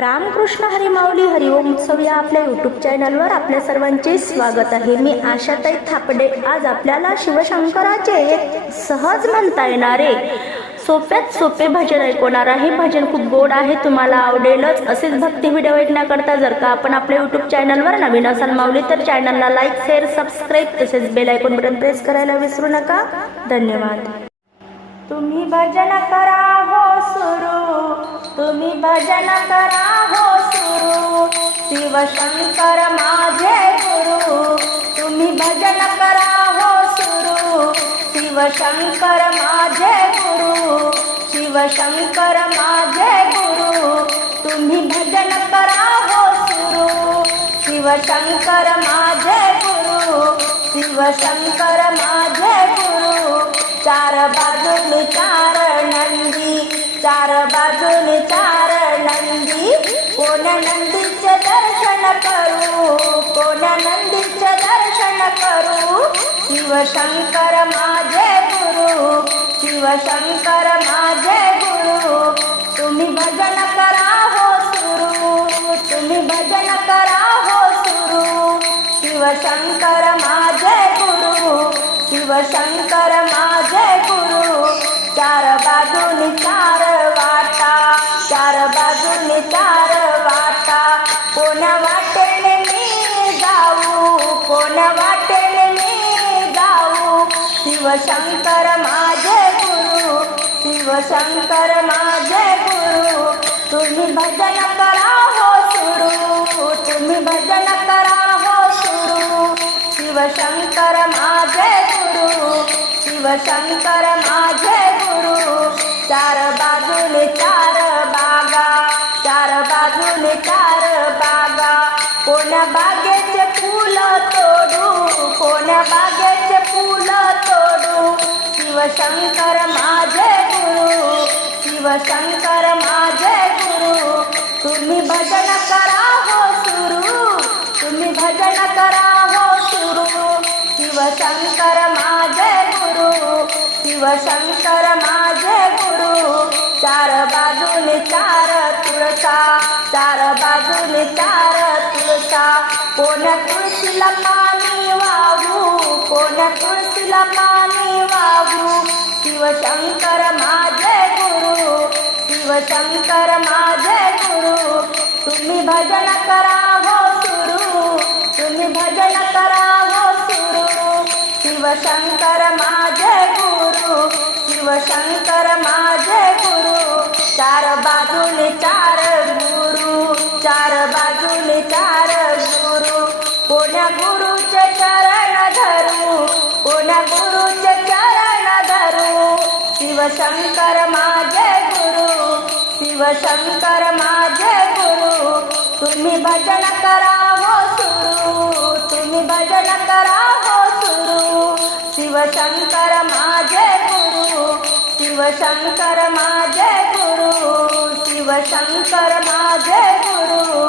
रामकृष्ण हरिमाऊली हरिओम उत्सव या आपल्या यूट्यूब चॅनलवर आपल्या सर्वांचे स्वागत आहे. मी आशाताई थापडे. आज आपल्याला शिवशंकराचे एक सहज म्हणता येणारे सोप्यात सोपे भजन ऐकवणार आहे. भजन खूप गोड आहे तुम्हाला आवडेलच. असेच भक्ती व्हिडिओ ऐकण्याकरता जर का आपण आपल्या यूट्यूब चॅनलवर नवीन असाल माऊली तर चॅनलला लाईक शेअर सबस्क्राईब तसेच बेल आयकॉन बटन प्रेस करायला विसरू नका. धन्यवाद. तुम्ही भजन करा हो सुरू तुम्ही भजन करा हो सुरू. शिवशंकर माझे गुरु तुम्ही भजन करा हो सुरू. शिवशंकर माझे गुरु शिवशंकर माझे गुरु तुम्ही भजन करा हो सुरू. शिवशंकर माझे गुरु शिवशंकर माझे गुरु चार बाजूने चार नंदी चार दर्शन करू कोण नंदीचे दर्शन करू? शिवशंकर माझे गुरु शिवशंकर माझे गुरु तुम्ही भजन करा हो सुरू तुम्ही भजन करा हो सुरू. शिवशंकर माझे गुरु शिवशंकर माझे गुरु शिवशंकर माझे गुरु शिवशंकर माझे गुरु तुम्ही भजन करा हो सुरू तुम्ही भजन करा हो सुरू. शिवशंकर माझे गुरु शिवशंकर माझे गुरु चार बाजूने चार बागा चार बाजूने चार बागा. कोण्या बागेचे फुल तो शिवशंकर माझे गुरु शिवशंकर माझे गुरु तुम्ही भजन करा हो सुरू तुम्ही भजन करा हो सुरू. शिवशंकर माझे गुरु शिवशंकर माझे गुरु चार बाजूने चार तुळसा चार बाजूने चार तुळसा. कोण तुळशीला पाणी वाहू कोण तुळशीला पाणी वाहू शिवशंकर माझे गुरु शिवशंकर माझे गुरु तुम्ही भजन करा हो सुरू तुम्ही भजन करा हो सुरू शिवशंकर माझे गुरु शिवशंकर माझे गुरु चार बाजूने शिवशंकर माझे गुरु शिवशंकर माझे गुरु तुम्ही भजन करा हो सुरू तुम्ही भजन करा हो सुरू शिवशंकर माझे गुरु शिवशंकर माझे गुरु शिवशंकर माझे गुरु